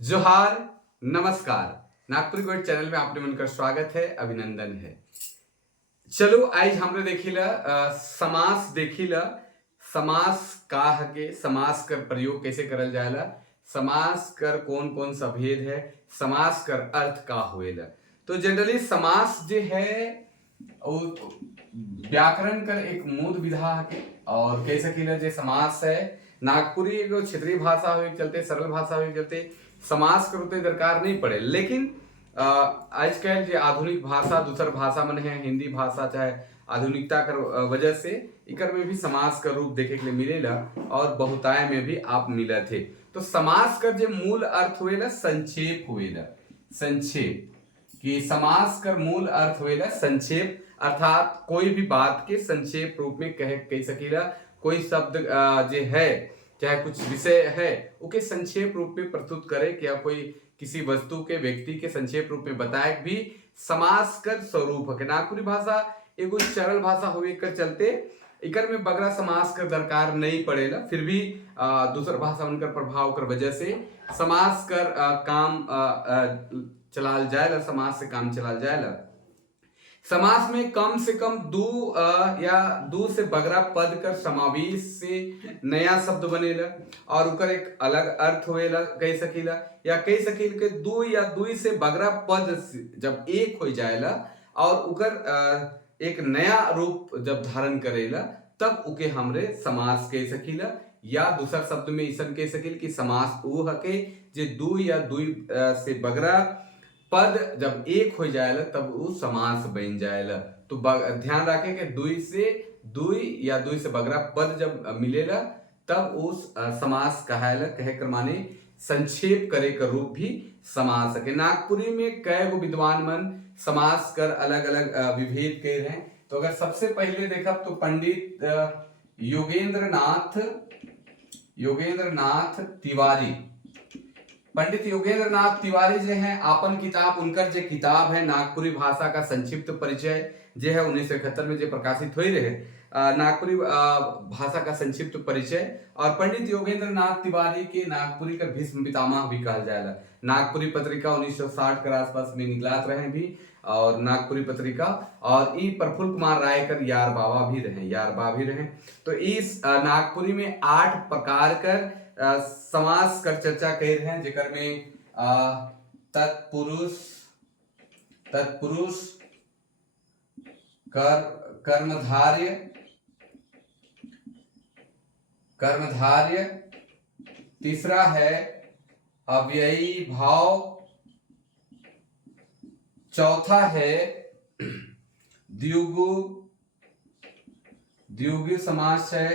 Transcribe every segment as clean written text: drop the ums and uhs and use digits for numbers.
जोहार, नमस्कार। Nagpuri gold channel में आपने मन का स्वागत है, अभिनंदन है। चलो आज हमने देखिला समास देखिला। समास का हके, समास कर प्रयोग कैसे करल जाएला, समास कर कौन कौन सा भेद है, समास कर अर्थ का होएला। तो जनरली समास जो है वो व्याकरण कर एक मूल विधा हके और कह सकीला जे समास है नागपुरी एगो क्षेत्रीय भाषा हुए के चलते, सरल भाषा हुए के चलते समास कर उतने दरकार नहीं पड़े। लेकिन आजकल जो आधुनिक भाषा दूसर भाषा मन है, हिंदी भाषा चाहे आधुनिकता कर वजह से इकर में भी समास का रूप देखे के लिए मिलेला और बहुताय में भी आप मिला थे। तो समास का जो मूल अर्थ हुएला संक्षेप हुएला। संक्षेप कि समास का मूल अर्थ हुएला संक्षेप, अर्थात कोई भी बात के संक्षेप रूप में कह सकीला। कोई शब्द जो है चाहे कुछ विषय है उके संक्षेप रूप में प्रस्तुत करे, क्या कोई किसी वस्तु के व्यक्ति के संक्षेप रूप में बताए भी समास कर स्वरूप है। नागपुरी भाषा एगो सरल भाषा होवे कर चलते इकर में बगरा समास कर दरकार नहीं पड़ेला। फिर भी दूसर भाषा उनकर प्रभाव कर वजह से समास कर काम चलाल जाएला, समास से काम चलाल जाएला। समास में कम से कम या दो से बगरा पद कर समावेश से नया शब्द बनेला और उकर एक अलग अर्थ होएला कह सकीला। या कह सकील के दो या दो से बगरा पद जब एक हो जाएला और उकर एक नया रूप जब धारण करेला तब उके हमरे समास कह सकीला। या दूसर शब्द में ऐसा कह सकील कि समास वो हके जे दो या दो से बगरा पद जब एक हो जाएला तब वो समास बन जाएला। तो ध्यान रखें कि दुई से दुई या दुई से बगरा पद जब मिलेला तब उस समास कहायला। कहे कर माने संक्षेप करे का रूप भी समास है। नागपुरी में कई गो विद्वान मन समास कर अलग अलग विभेद कह रहे हैं। तो अगर सबसे पहले देखा तो पंडित योगेंद्र नाथ तिवारी, पंडित योगेंद्र नाथ तिवारी जो है आपन किताब, उनकर जो किताब है नागपुरी भाषा का संक्षिप्त परिचय जो है 1971 में जो प्रकाशित हुई रहे, नागपुरी भाषा का संक्षिप्त परिचय। और पंडित योगेंद्र नाथ तिवारी के नागपुरी का भीष्म पितामह भी कहा जाएगा। नागपुरी पत्रिका 1960 के आसपास में निकलात रहे भी और नागपुरी पत्रिका, और ई प्रफुल्ल कुमार राय कर यार बाबा भी रहे। तो इस नागपुरी में 8 प्रकार कर समास कर चर्चा कर रहे हैं, जेकर में तत्पुरुष कर्मधार्य, तीसरा है अव्ययी भाव, चौथा है द्विगु समास है,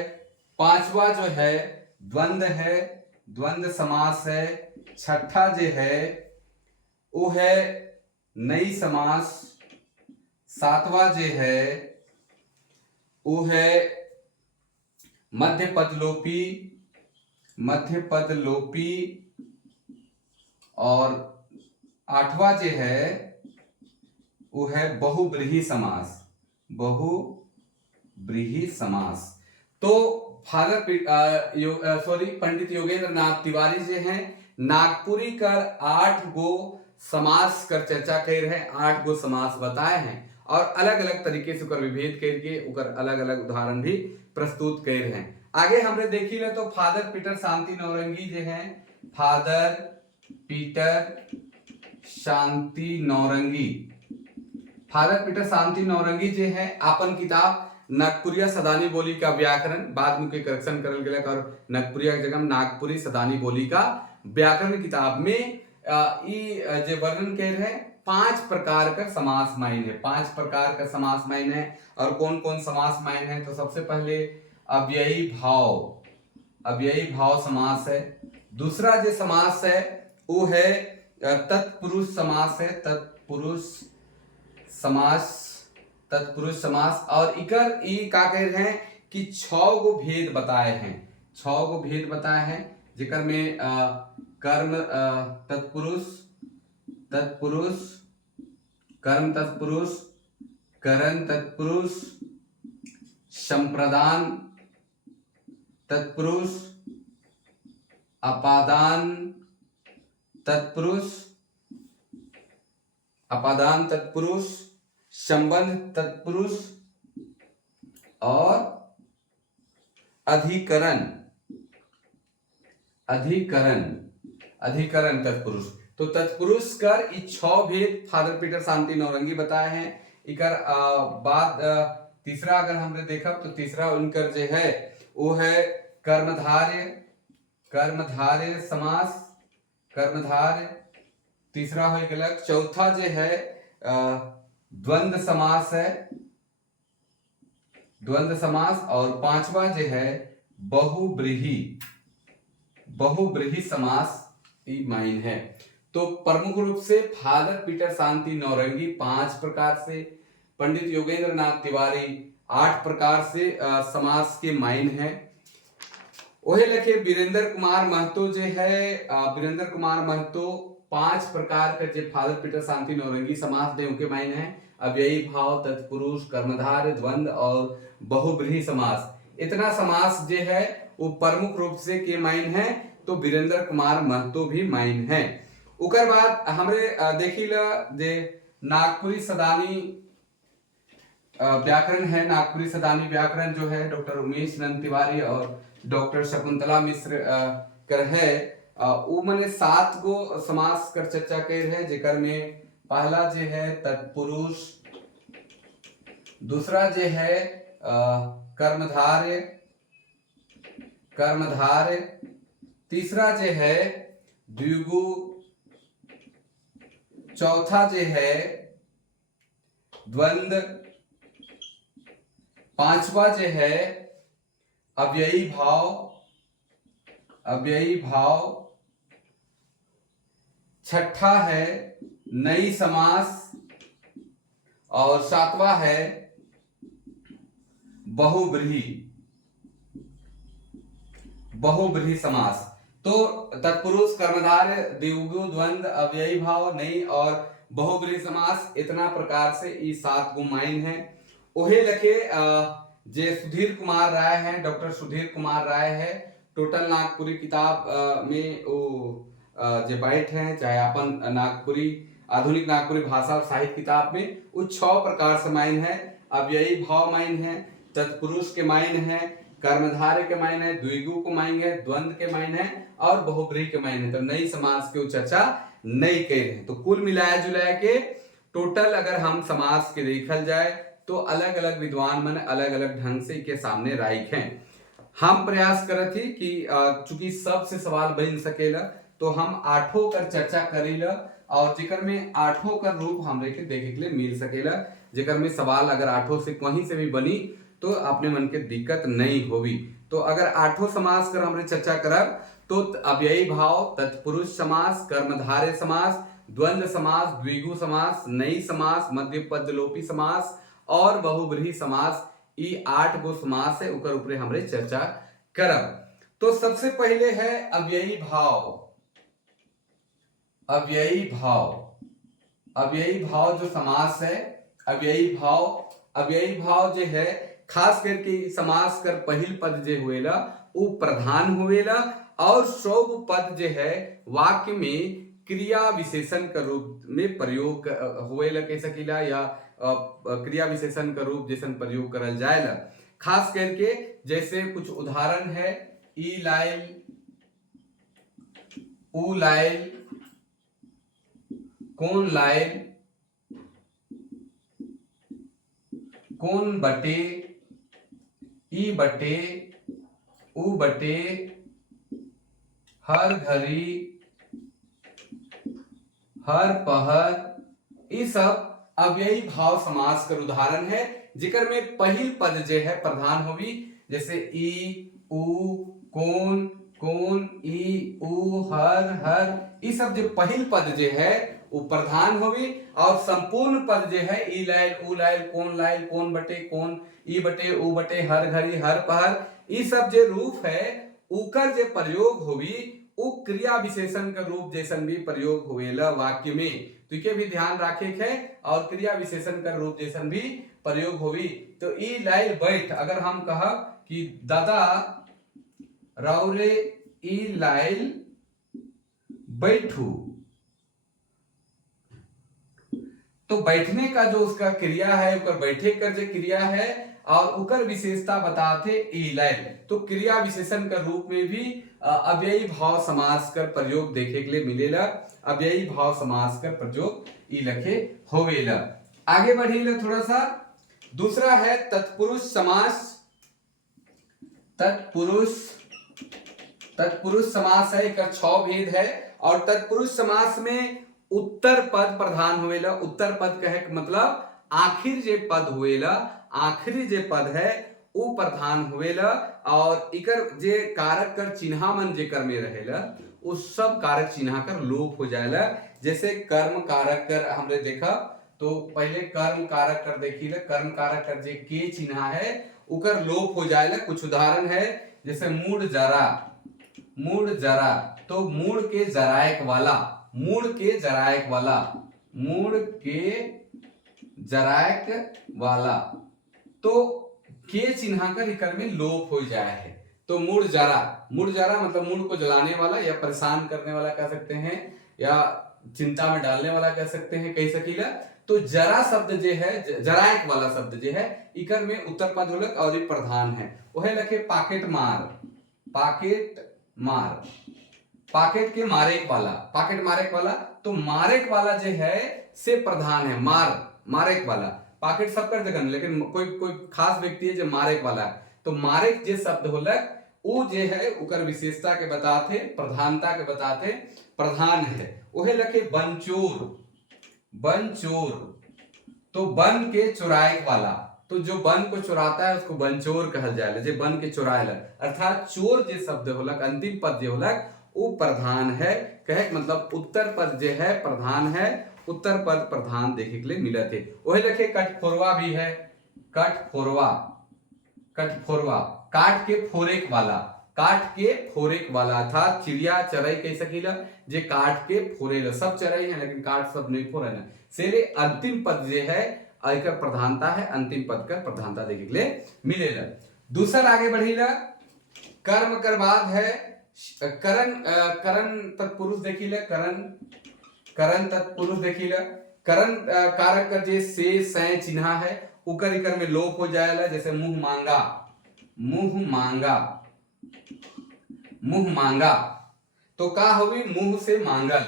पांचवा जो है द्वंद्व समास है, छठा जो है वो है नई समास, सातवां जो है वो है मध्य पद लोपी, और आठवां जो है वो है बहुब्रीहि समास। तो पंडित योगेंद्र नाथ तिवारी जो हैं नागपुरी कर 8 गो समास कर चर्चा कर रहे हैं, 8 गो समास बताए हैं और अलग अलग तरीके से उकर विभेद करके उकर अलग अलग उदाहरण भी प्रस्तुत कर रहे हैं। आगे हमने देखी ले तो फादर पीटर शांति नौरंगी जो हैं, फादर पीटर शांति नौरंगी जो है आपन किताब नागपुरिया सदानी बोली का व्याकरण, बाद में करेक्शन करल गेलक और नागपुरिया के जगह नागपुरी सदानी बोली का व्याकरण किताब में जो वर्णन कर रहे 5 प्रकार का समास माइन है। 5 प्रकार का समास माइन है और कौन कौन समास माइन है। तो सबसे पहले अव्ययी भाव समास है। दूसरा जो समास है वो है तत्पुरुष समास और इकर ई का कह रहे हैं कि 6 गो भेद बताए हैं, जेकर में कर्म तत्पुरुष, कर्म तत्पुरुष, करण तत्पुरुष, संप्रदान तत्पुरुष, अपादान तत्पुरुष, अपादान तत्पुरुष, संबंध तत्पुरुष और अधिकरण तत्पुरुष। तो तत्पुरुष कर ई 6 भेद फादर पीटर शांति नौरंगी बताए हैं। इकर बाद तीसरा अगर हमने देखा तो तीसरा उनकर जो है वो है कर्मधार्य समास, कर्मधार्य तीसरा हो गया। चौथा जो है द्वंद्व समास है, द्वंद्व समास। और पांचवा जो है बहुब्रीहि समास ई माइन है। तो प्रमुख रूप से फादर पीटर शांति नौरंगी 5 प्रकार से, पंडित योगेंद्र नाथ तिवारी 8 प्रकार से समास के माइन है। वही लिखे वीरेंद्र कुमार महतो जो है, वीरेंद्र कुमार महतो 5 प्रकार के जो फादर पीटर शांति नौरंगी समास दे उनके माइन है। अव्ययी भाव, तत्पुरुष, कर्मधारय, द्वंद्व और बहुब्रीहि समास। इतना समास जो है वो प्रमुख रूप से के माइन है। तो वीरेंद्र कुमार महतो भी माइन है। उकर बाद हमरे देखिला जे नागपुरी सदानी व्याकरण है। नागपुरी सदानी व्याकरण जो है डॉक्टर उमेश नंद तिवारी और डॉक्टर शकुंतला मिश्र कर है। वो मैंने 7 गो समास कर चर्चा कर है, जेकर में पहला जो है तत्पुरुष, दूसरा जो है कर्मधारय, तीसरा जो है द्विगु, चौथा जो है द्वंद्व, पांचवा जो है अव्ययी भाव, छठा है नई समास और 7वां है बहुब्रीहि समास। तो तत्पुरुष, कर्मधारय, द्विगु, द्वंद्व, अव्ययी भाव, नई और बहुब्रीहि समास इतना प्रकार से ये 7 गो माइन है। ओहे लखे जे सुधीर कुमार राय है, डॉक्टर सुधीर कुमार राय है, टोटल नागपुरी किताब में वो जो बैठ है, चाहे अपन नागपुरी आधुनिक नागपुरी भाषा और साहित्य किताब में वो 6 प्रकार से माइन है। अव्ययी भाव माइन है, तत्पुरुष के माइन है, कर्मधारय के माइन है, द्विगु को माइन है, द्वंद्व के माइन है और बहुब्रीहि के माइन है। तो नई समास की चर्चा नहीं कर रहे। तो कुल मिलाया जुलाया के टोटल अगर हम समास के देखल जाए तो अलग अलग विद्वान मन अलग अलग ढंग से के सामने राइख हैं। हम प्रयास करत ही कि चूंकि सबसे सवाल बन सकेला तो हम 8 कर चर्चा करेला और जेकर में 8 का रूप हमरे के देखे के लिए मिल सकेला, जेकर में सवाल अगर 8 से कहीं से भी बनी तो अपने मन के दिक्कत नहीं होगी। तो अगर 8 समास कर हमरे चर्चा करब तो अव्ययी भाव, तत्पुरुष समास, कर्मधारय समास, द्वंद्व समास, द्विगु समास, नई समास, मध्य पद लोपी समास और बहुब्रीहि समास, ये 8 गो समास है उकर ऊपर हमरे चर्चा करब। तो सबसे पहले है अव्ययी भाव। अव्ययी भाव जो समास है, अव्ययी भाव जो है खास करके समास कर पहिल पद जो हुएला वो प्रधान हुएला और सब पद जो है वाक्य में क्रिया विशेषण का रूप में प्रयोग हुएला कह सकीला या क्रिया विशेषण का रूप जैसन प्रयोग करल जाएला। खास करके जैसे कुछ उदाहरण है, ई लाइल, ऊ लाइल, कौन लाइल, कौन बटे, ई बटे, ऊ बटे, हर घड़ी, हर पहर, ये सब अव्ययी भाव समास का उदाहरण है, जिकर में पहिल पद जो है प्रधान होगी। जैसे ई, ऊ, कौन, कौन, ई, ऊ, हर, ये सब जो पहिल पद जो है वो प्रधान होगी और संपूर्ण पद जो है ई लाइल, ऊ लाइल, कौन बटे, कौन, ई बटे, ऊ बटे, हर घड़ी, हर पहर, ये सब जो रूप है उकर जो प्रयोग होगी वो क्रिया विशेषण का रूप जैसन भी प्रयोग होवेला वाक्य में, तो इके भी ध्यान रखे है और क्रिया विशेषण का रूप जैसन भी प्रयोग होगी। तो ई लाइल बैठ, अगर हम कहा कि दादा रौरे ई लाइल बैठू, तो बैठने का जो उसका क्रिया है, उकर बैठे कर जो क्रिया है और उकर विशेषता बताते इलैल। तो क्रिया विशेषण के रूप में भी अव्ययी भाव समास कर प्रयोग देखे के लिए मिलेला। अव्ययी भाव समास कर प्रयोग ई लखे होवेला। आगे बढ़ीला थोड़ा सा। दूसरा है तत्पुरुष समास। तत्पुरुष समास है, एक 6 भेद है। और तत्पुरुष समास में उत्तर पद प्रधान होवेला। उत्तर पद कहे मतलब आखिर जे पद होवेला, आखिरी जे पद है वो प्रधान होवेला। और इकर जे कारक कर चिन्हा मन जेकर में रहेला उस सब कारक चिन्हा कर लोप हो जाएला। जैसे कर्म कारक कर हमने देखा, तो पहले कर्म कारक कर देखिए, कर्म कारक कर जे के चिन्हा है उकर लोप हो जाएगा। कुछ उदाहरण है, जैसे मूड जरा, मूड जरा, तो मूड के जरायक वाला, मूड के जरायक वाला, मूड के जरायक वाला, तो के चिन्हा कर इकर में लोप हो जाए है। तो मूड जरा, मूड जरा मतलब मूड को जलाने वाला या परेशान करने वाला कह सकते हैं, या चिंता में डालने वाला कह सकते हैं, कह सकीला। तो जरा शब्द जे है, जरायक वाला शब्द जे है इकर में उत्तर पद होलक और ये प्रधान है। वह लखे पाकेट मार, पाकेट मार, पाकेट के मारेक वाला, पाकेट मारेक वाला। तो मारेक वाला जे है से प्रधान है, मार मारेक वाला। पाकेट सब कर जगह, लेकिन कोई कोई खास व्यक्ति है जो मारेक वाला है। तो मारेक जे शब्द होलक वो जे है उकर विशेषता के बताते, प्रधानता के बताते प्रधान है। वह लखे बनचोर, बनचोर, तो बन के चुराए वाला। तो जो बन को चुराता है उसको बनचोर कहल जाए, जे बन के चुराएला। अर्थात चोर जे शब्द होलक, अंतिम पद जे होलक वो प्रधान है। कहे मतलब उत्तर पद जे है प्रधान है, उत्तर पद प्रधान देखे के लिए मिलत है। वही लखे कटफोरवा भी है, कटफोरवा, कटफोरवा, काट के फोरेक वाला, काट के फोरेक वाला। अर्थात चिड़िया चराई कह सकीला जे काट के फोरेला। सब चराई है लेकिन काट सब नहीं फोरे ना। सेले अंतिम पद जे है आयकर प्रधानता है, अंतिम पद का प्रधानता देखे के लिए मिलेगा। दूसरा आगे बढ़ेगा, कर्म कर बाद है करण, करण तत्पुरुष देखिला, करण, करण तत्पुरुष देखिला। करण कारक कर जे से सै चिन्हा है उकर इकर में लोप हो जाएगा। जैसे मुंह मांगा, मुंह मांगा, मुंह मांगा, तो का होगी मुंह से मांगल,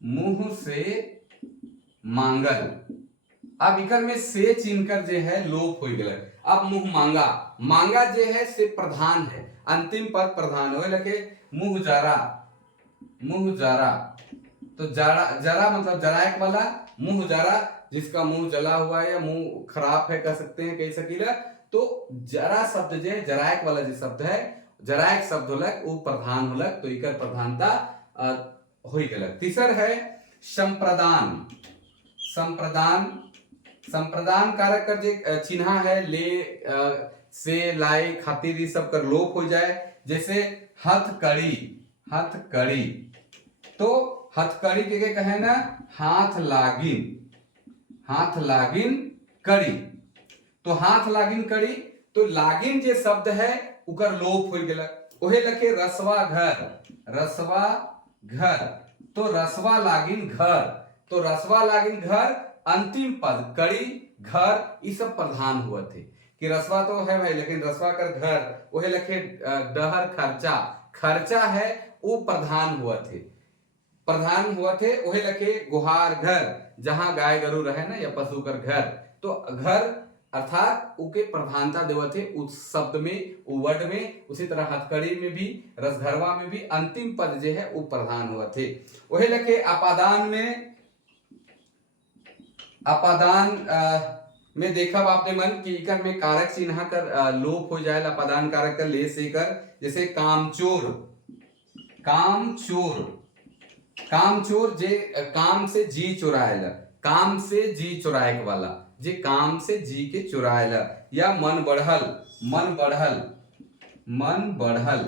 मुंह से मांगल। अब इकर में से चिन्ह कर जे है लोप हो गया। अब मुंह मांगा, मांगा जे है से प्रधान है, अंतिम पद प्रधान हो लगे। मुंह जरा, मुंह जरा, तो जरा, जरा मतलब जरायक वाला, मुंह जरा जिसका मुंह जला हुआ है या मुंह खराब है कह सकते हैं, कह सकीला। तो जरा शब्द जे जरायक वाला जो शब्द है, जरायक शब्द होलक वो प्रधान होलक, तो इकर प्रधानता हो गलक। तीसर है संप्रदान, संप्रदान, संप्रदान कारक कर जे चिन्हा है ले से लाई खातिर सब कर लोप हो जाए। जैसे हथकड़ी, हथकड़ी, तो हथकड़ी के कहे ना हाथ लागिन, हाथ लागिन कड़ी, तो हाथ लागिन कड़ी, तो लागिन जे शब्द है उकर लोप हो गया। ओहे लखे रसवा घर, रसवा घर, तो रसवा लागिन घर, तो रसवा लागिन घर, अंतिम पद कड़ी घर, ये सब प्रधान हुआ थे कि रसवा तो है भाई लेकिन रसवा कर घर। ओहे लखे डहर खर्चा, खर्चा है वो प्रधान हुआ थे, प्रधान हुआ थे। वही लखे गुहार घर, जहां गाय गरु रहे ना या पशु कर घर, तो घर अर्थात उके प्रधानता देव थे उस शब्द में, वर्ड में। उसी तरह हथकड़ी में भी, रसघरवा में भी अंतिम पद जो है वो प्रधान हुआ थे। वही लखे अपादान में, अपादान में देखा आपने मन की इकर में कारक चिन्ह कर लोप हो जाए। अपादान कारक कर ले से कर, जैसे कामचोर, कामचोर, कामचोर जे काम से जी चुराएला, काम से जी चुराए वाला, जे काम से जी के चुराएला। या मन बढ़ल, मन बढ़ल, मन बढ़ल,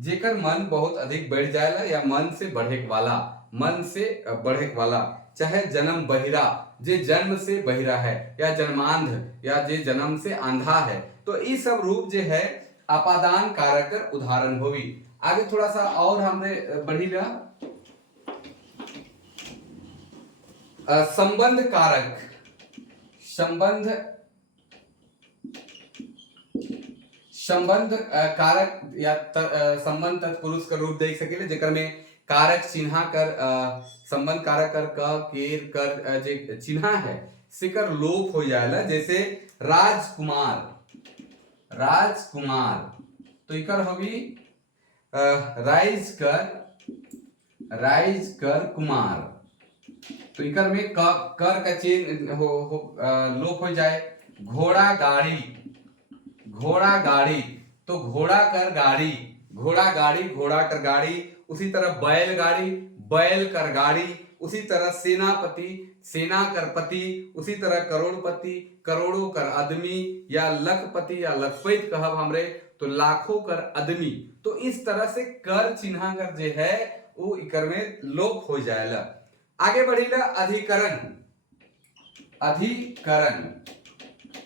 जेकर मन बहुत अधिक बढ़ जाएला या मन से बढ़े वाला, मन से बढ़े वाला। चाहे जन्म बहिरा, जे जन्म से बहिरा है, या जन्मांध, या जे जन्म से अंधा है, तो ये सब रूप जे है अपादान कारक कर उदाहरण होगी। आगे थोड़ा सा और हमने बढ़ी रहा। संबंध कारक, संबंध कारक या संबंध तत्पुरुष का रूप देख सकेले, जेकर में कारक चिन्हा कर संबंध कारक कर क केर कर जे चिन्हा है सिकर लोप हो जाएला। जैसे राजकुमार, राजकुमार तो इकर होगी राइज कर कुमार, तो इकर में कर का चिन्ह लोप हो जाए। घोड़ा गाड़ी, घोड़ा गाड़ी तो घोड़ा कर गाड़ी, घोड़ा गाड़ी, घोड़ा कर गाड़ी। उसी तरह बैलगाड़ी, बैल कर गाड़ी। उसी तरह सेनापति, सेना कर पति। उसी तरह करोड़पति, करोड़ों कर आदमी, या लखपति या लखपति कहब हमरे तो लाखों कर आदमी। तो इस तरह से कर चिन्हा कर जे है वो इकर में लोप हो जाएला। आगे बढ़ीला अधिकरण, अधिकरण,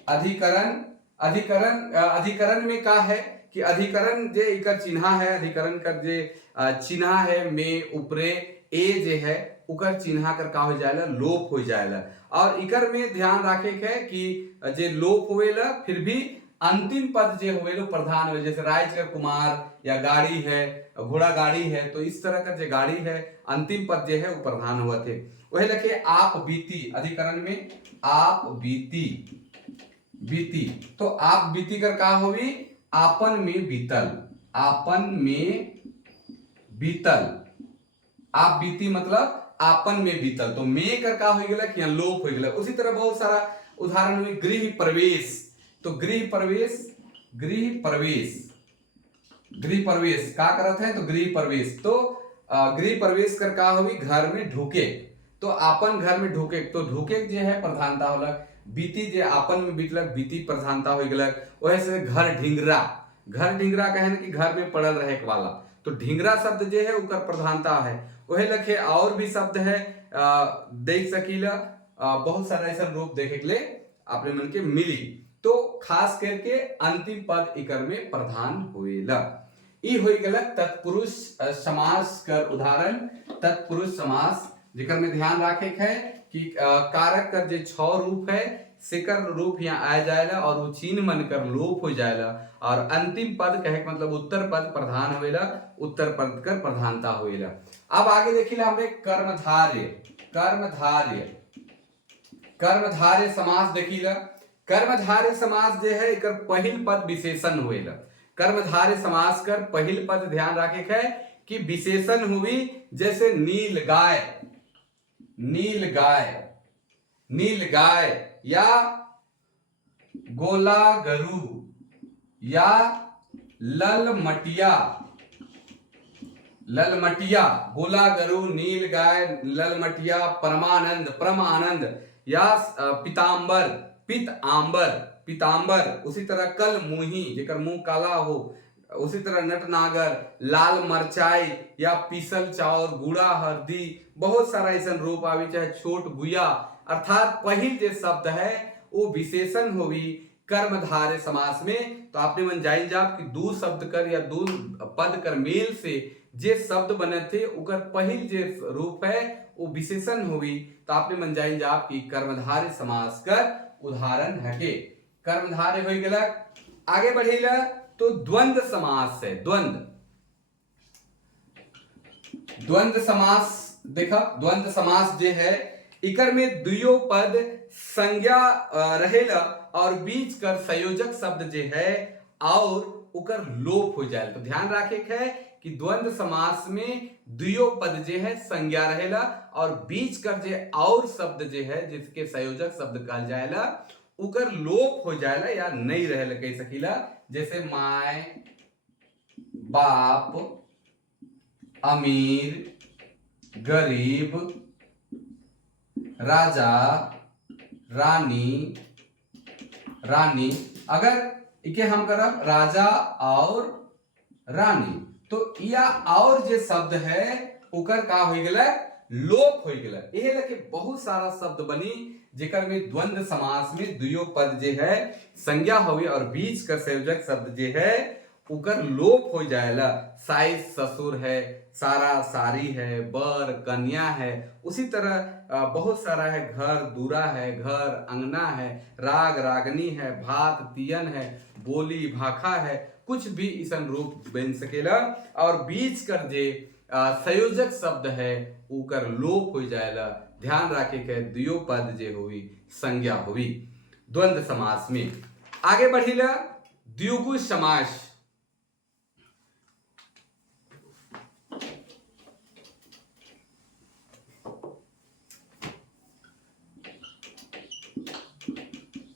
अधिकरण, अधिकरण, अधिकरण में का है कि अधिकरण जे इकर चिन्हा है, अधिकरण कर जे चिन्हा है में ऊपरे ए जे है उकर चिन्हा कर का हो जाएला लोप हो जाएला। और इकर में ध्यान रखे के है कि जे लोप होवेला फिर भी अंतिम पद जे होवेला प्रधान होवे। जैसे राइज कर कुमार या गाड़ी है, घोड़ा गाड़ी है, तो इस तरह का जे गाड़ी है अंतिम पद जे है वो प्रधान हुआ थे। वही लखे आप बीती, अधिकरण में आप बीती, बीती तो आप बीती कर का होवी आपन में बीतल, आपन में बीतल। आप बीती मतलब आपन में बीतल, तो में कर का हो गया कि यहाँ लोप हो गया। उसी तरह बहुत सारा उदाहरण हुई। गृह प्रवेश, तो गृह प्रवेश, गृह प्रवेश, गृह प्रवेश का करत है तो गृह प्रवेश, तो गृह प्रवेश कर का होगी घर में ढुके, तो आपन घर में ढुके, तो ढुके जे है प्रधानता होला। बीती जे आपन में बीतलक, बीती प्रधानता हो गलक। वैसे घर ढिंगरा, घर ढिंगरा कहे कि घर में पड़ल रहे वाला, तो ढिंगरा शब्द जे है उकर प्रधानता है। वही लखे और भी शब्द है देख सकीला, बहुत सारा ऐसा रूप देखे के लिए आपने मन के मिली। तो खास करके अंतिम पद इकर में प्रधान होएला। ई हो गया तत्पुरुष समास कर उदाहरण। तत्पुरुष समास जेकर में ध्यान रखे है कि कारक कर जे 6 रूप है सिकर रूप यहाँ आ जाएगा और वो चिन्ह मन कर लोप हो जाएगा। और अंतिम पद कहे मतलब उत्तर पद प्रधान होएला, उत्तर पद कर प्रधानता होएला। अब आगे देखिए हमरे कर्मधार्य, कर्मधार्य, कर्मधार्य समास देखिला। कर्मधार्य समास जे है एकर पहिल पद विशेषण होएला। कर्मधार्य समास कर पहिल पद ध्यान रखे है कि विशेषण हुई। जैसे नील गाय, नील गाय, नील गाय, या गोला गरु, या ललमटिया, ललमटिया, गोला गरु, नील गाय, ललमटिया, परमानंद, परमानंद, या पीतांबर, पीतांबर, पीतांबर। उसी तरह कल मुही जेकर मुंह काला हो। उसी तरह नटनागर, लाल मरचाई, या पीसल चाउर, गुड़ा हरदी। बहुत सारा ऐसा रूप आवी, चाहे छोट गुया। अर्थात पहिल जे शब्द है वो विशेषण होवी कर्मधारय समास में। तो आपने मन जान जाब कि दो शब्द कर या दो पद कर मेल से जे शब्द बने थे उकर पहिल जे रूप है वो विशेषण होवी। तो आपने मन जान जाब कि कर्मधारय समास कर उदाहरण हके। कर्मधारय हो गया। आगे बढ़ेला तो द्वंद्व समास है। द्वंद्व, द्वंद्व समास देखा। द्वंद्व समास जे है इकर में दुयो पद संज्ञा रहेला और बीच कर संयोजक शब्द जे है और उकर लोप हो जाए। तो ध्यान रखे है कि द्वंद्व समास में दुयो पद जे है संज्ञा रहेला और बीच कर जे और शब्द जे है जिसके संयोजक शब्द कहल जाएला उकर लोप हो जाएला या नहीं रहेला कह सकीला। जैसे माय, बाप, अमीर, गरीब, राजा, रानी, रानी। अगर इके हम करब राजा और रानी तो या और जे शब्द है उकर का हो गया लोप हो गया। यह लगे बहुत सारा शब्द बनी जेकर में द्वंद्व समास में दुयो पद जे है संज्ञा होवे और बीच का संयोजक शब्द जे है उकर लोप हो जाएला। साइस ससुर है, सारा सारी है, बर कन्या है। उसी तरह बहुत सारा है, घर दूरा है, घर अंगना है, राग रागनी है, भात तियन है, बोली भाखा है, कुछ भी इसन रूप बन सकेला। और बीच कर जे संयोजक शब्द है उकर लोप हो जाएला। ध्यान रखे के दुयो पद जे हुई संज्ञा हुई द्वंद्व समास में। आगे बढ़िला द्विगु समास।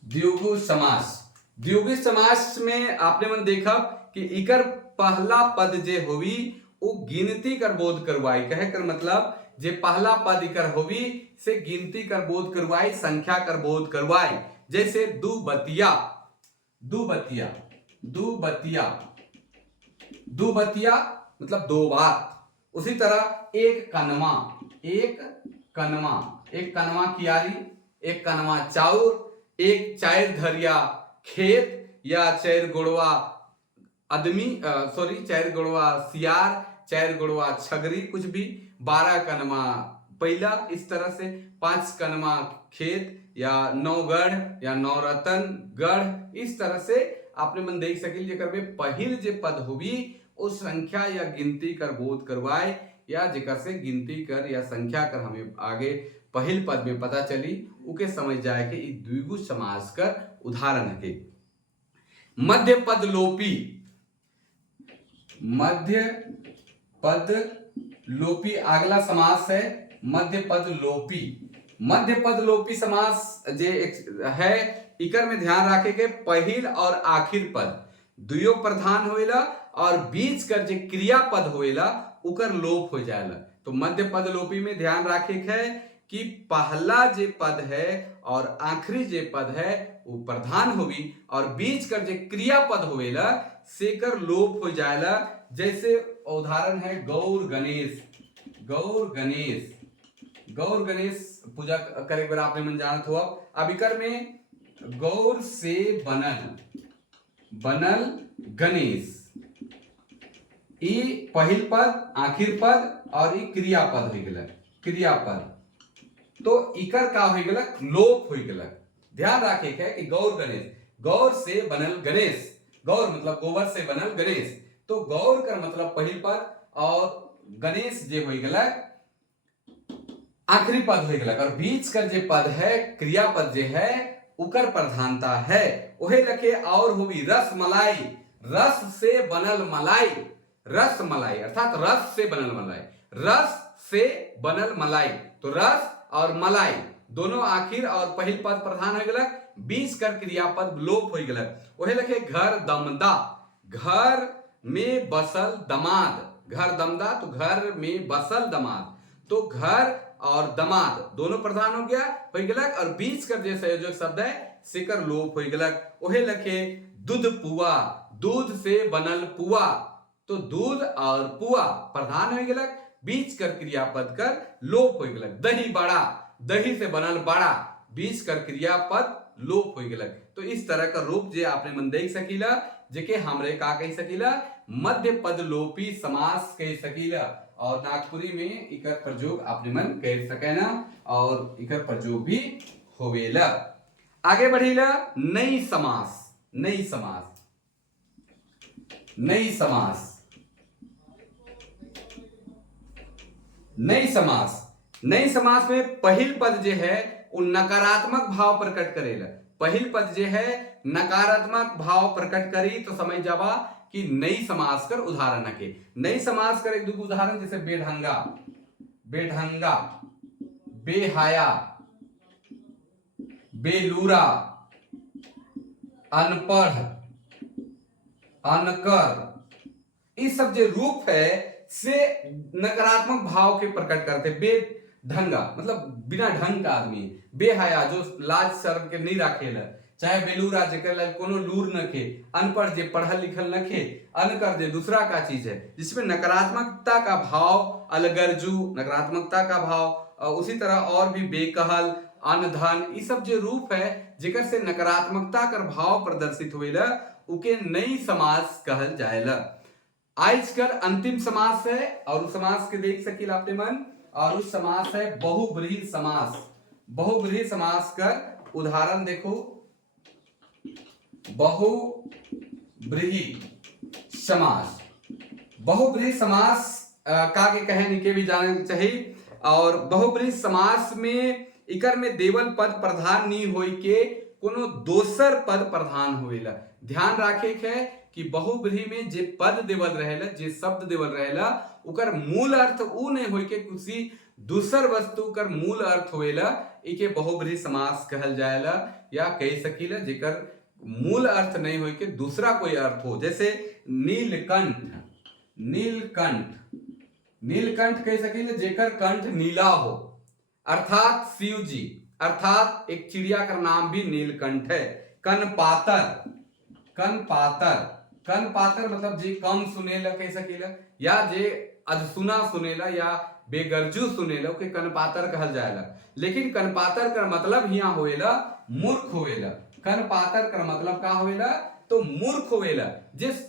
द्विगु समास। द्विगु समास में आपने मन देखा कि इकर पहला पद जे होवी वो गिनती कर बोध करवाई। कहे कर मतलब जे पहला पद इकर होवी से गिनती कर बोध करवाई, संख्या कर बोध करवाई। जैसे दू बतिया, दू बतिया, दू बतिया, दू बतिया मतलब दो बात। उसी तरह एक कनवा, एक कनवा, एक कनवा कियारी, एक कनवा चाउर, एक चार धरिया खेत या चार गोड़वा आदमी, सॉरी चार गोड़वा सियार, चार गोड़वा छगरी, कुछ भी। 12 कनमा पहला, इस तरह से 5 कनमा खेत या 9 गढ़ या 9 रतन गढ़, इस तरह से आपने मन देख सकिल। जेकर में पहिल जे पद होवी उस संख्या या गिनती कर बोध करवाए, या जेकर से गिनती कर या संख्या कर हमें आगे पहिल पद में पता चली उके समझ जाए कि द्विगु समास कर उदाहरण है। मध्य पद लोपी, मध्य पद लोपी अगला समास है मध्य पद लोपी। मध्य पद लोपी समास जे है इकर में ध्यान रखे के पहिल और आखिर पद दुयो प्रधान होएला और बीच कर जे क्रिया पद होएला उकर लोप हो जाएला। तो मध्य पद लोपी में ध्यान रखे के है कि पहला जे पद है और आखिरी जे पद है वो प्रधान होगी और बीच कर जे क्रिया पद होवेला सेकर लोप हो जाएला। जैसे उदाहरण है गौर गणेश, गौर गणेश, गौर गणेश पूजा करे बार आपने मन जानत हो। अब इकर में गौर से बनल, बनल गणेश, ई पहिल पद आखिर पद और ई क्रिया पद हो गया, क्रिया पद। तो इकर का हो गया लोप हो गया। ध्यान रखे के कि गौर गणेश, गौर से बनल गणेश, गौर मतलब गोबर से बनल गणेश। तो गौर का मतलब पहिल पद और गणेश जे हो गया आखिरी पद हो गया और बीच कर जे पद है क्रिया पद जे है उकर प्रधानता है। वही लखे और होगी रस मलाई, रस से बनल मलाई, रस मलाई अर्थात रस से बनल मलाई, रस से बनल मलाई। तो रस और मलाई दोनों आखिर और पहिल पद प्रधान हो गया, बीच कर क्रियापद लोप हो गया। वही लखे घर दमदा, घर में बसल दमाद, घर दमदा तो घर में बसल दमाद। तो घर और दमाद दोनों प्रधान हो गया और बीच कर जो संयोजक शब्द है सेकर लोप हो गया। वही लखे दूध पुआ, दूध से बनल पुआ। तो दूध और पुआ प्रधान हो गया, बीच कर क्रियापद कर लोप हो गया। दही बड़ा, दही से बनल बड़ा, बीच कर क्रियापद लोप हो गया। तो इस तरह का रूप जे आपने मन देख सकीला जेके हमरे का कह सकीला मध्य पद लोपी समास कह सकीला। और नागपुरी में इकर प्रयोग आपने मन कर सके ना और इकर प्रयोग भी होवेला। आगे बढ़ेला नई समास, नई समास, नई समास, नई समास। नई समास में पहिल पद जे है वो नकारात्मक भाव प्रकट करेला। पहिल पद जे है नकारात्मक भाव प्रकट करी तो समझ जावा कि नई समास कर उदाहरण के। नई समास कर एक दो उदाहरण जैसे बेढंगा, बेढंगा, बेहाया, बेलूरा, अनपढ़, अनकर, इस सब जो रूप है से नकारात्मक भाव के प्रकट करते। बेढंगा मतलब बिना ढंग का आदमी, बेहया जो लाज शर्म के नहीं राखेला, चाहे बेलूरा जेकर कोनो लूर न के, अनपढ़ जे पढ़ल लिखल न के, अनकर जे दूसरा का चीज है जिसमें नकारात्मकता का भाव, अलगरजू नकारात्मकता का भाव, उसी तरह और भी बेकहल, अनधन, ये सब जो रूप है जेकर से नकारात्मकता कर भाव प्रदर्शित होएला उके नई समास कहल जाएला। आज कर अंतिम समास है और उस समास के देख सकिल आपने मन, और उस समास है बहुब्रीहि समास। बहुब्रीहि समास कर उदाहरण देखो, बहुब्रीहि समास। बहुब्रीहि समास का के कहे निके भी जाने चाहिए। और बहुब्रीहि समास में इकर में देवल पद प्रधान नहीं होई के कोनो दोसर पद प्रधान होवेला। ध्यान राखे के कि बहुब्रीहि में जे पद देवल रहेला, जे शब्द देवल रहेला, उकर मूल अर्थ उ नहीं होई के किसी दूसर वस्तु कर मूल अर्थ होवेला, इके बहुब्रीहि समास कहल जाएला। या कह सकीला जेकर मूल अर्थ नहीं होई के दूसरा कोई अर्थ हो, जैसे नीलकंठ। नीलकंठ, नीलकंठ कह सकीले जेकर कंठ नीला हो, अर्थात शिव जी, अर्थात एक चिड़िया का नाम भी नीलकंठ है। कनपातर, कनपातर, कनपातर मतलब जे कम सुनेला कह सकीला, या जे अधसुना सुनेला या बेगरजू सुनेला के कनपातर कहल जाएला। लेकिन कनपातर का मतलब यहाँ होएला मूर्ख होएला। कनपातर का मतलब का होएला तो मूर्ख होवेला, जिस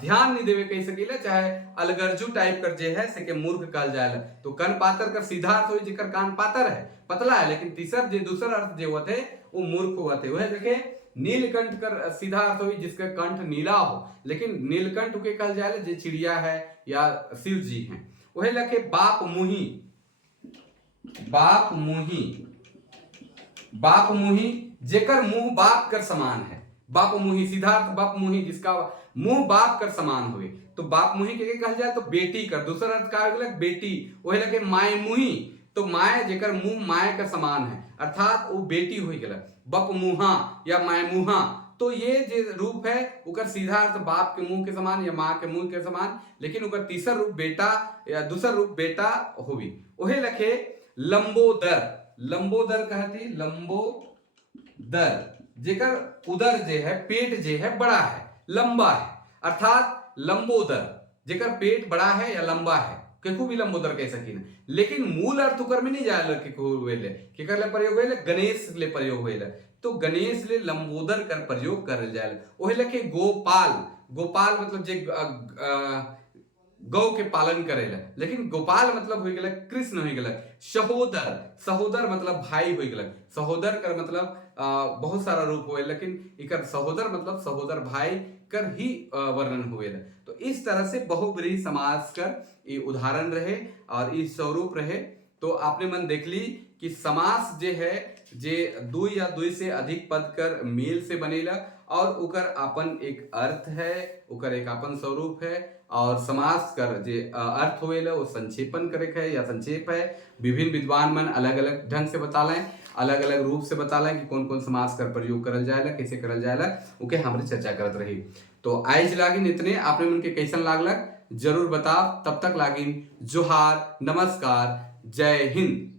ध्यान नहीं देवे कह सकीला, चाहे अलगरजू टाइप कर जे है से के मूर्ख कहल जाएला। तो कन पातर का सीधा अर्थ हो जेकर कान पातर है, पतला है, लेकिन तीसर जे दूसर अर्थ जे होते वो मूर्ख होते। वह देखे नीलकंठ कर सीधा अर्थ हो जिसका कंठ नीला हो, लेकिन नीलकंठ के कहल जाएला जे चिड़िया है या शिव जी हैं। वह लखे बाप मुही, बाप मुही, बाप मुही जेकर मुंह बाप कर समान है। बाप मुही, सिद्धार्थ बाप मुही जिसका मुंह बाप कर समान हुए, तो बाप मुही के कहल जाए तो बेटी कर। दूसरा अर्थ का हो बेटी। वही लगे माय मुही, तो माय जेकर मुंह माय का समान है, अर्थात वो बेटी हो गया। बप मुहा या माय मुहा, तो ये जे रूप है उकर सीधा अर्थ बाप के मुंह के समान या माँ के मुंह के समान, लेकिन उकर तीसरा रूप बेटा या दूसरा रूप बेटा होवी। वही लखे लंबोदर, लंबोदर कहती लंबोदर जेकर उदर जे है, पेट जे है बड़ा है, लंबा है, अर्थात लंबोदर जेकर पेट बड़ा है या लंबा है, केकू भी लंबोदर कह सकी। लेकिन मूल अर्थ उकर में नहीं जाए केकर ले प्रयोग होले, गणेश ले प्रयोग होले, तो गणेश ले लंबोदर कर प्रयोग करल जाए। वही लखे गोपाल, गोपाल मतलब जे गौ के पालन करेला, लेकिन गोपाल मतलब हो गया कृष्ण हो गया। सहोदर, सहोदर मतलब भाई हो गया। सहोदर कर मतलब बहुत सारा रूप हुए, लेकिन इकर सहोदर मतलब सहोदर भाई कर ही वर्णन हुए। तो इस तरह से बहुब्रीहि समास कर ये उदाहरण रहे और ये स्वरूप रहे। तो आपने मन देख ली कि समास जे है जे दो या दो से अधिक पद कर मेल से बनेला और उकर अपन एक अर्थ है, उकर एक अपन स्वरूप है। और समास कर जे अर्थ होएला वो संक्षेपन करे है या संक्षेप है। विभिन्न विद्वान मन अलग अलग ढंग से बतालें, अलग अलग रूप से बतालें कि कौन कौन समास कर प्रयोग करल जाएला, कैसे करल जाएला, उके हमरे चर्चा करत रही। तो आज लागिन इतने, आपने मन के कैसन लागलक जरूर बताओ। तब तक लागिन जोहार, नमस्कार, जय हिंद।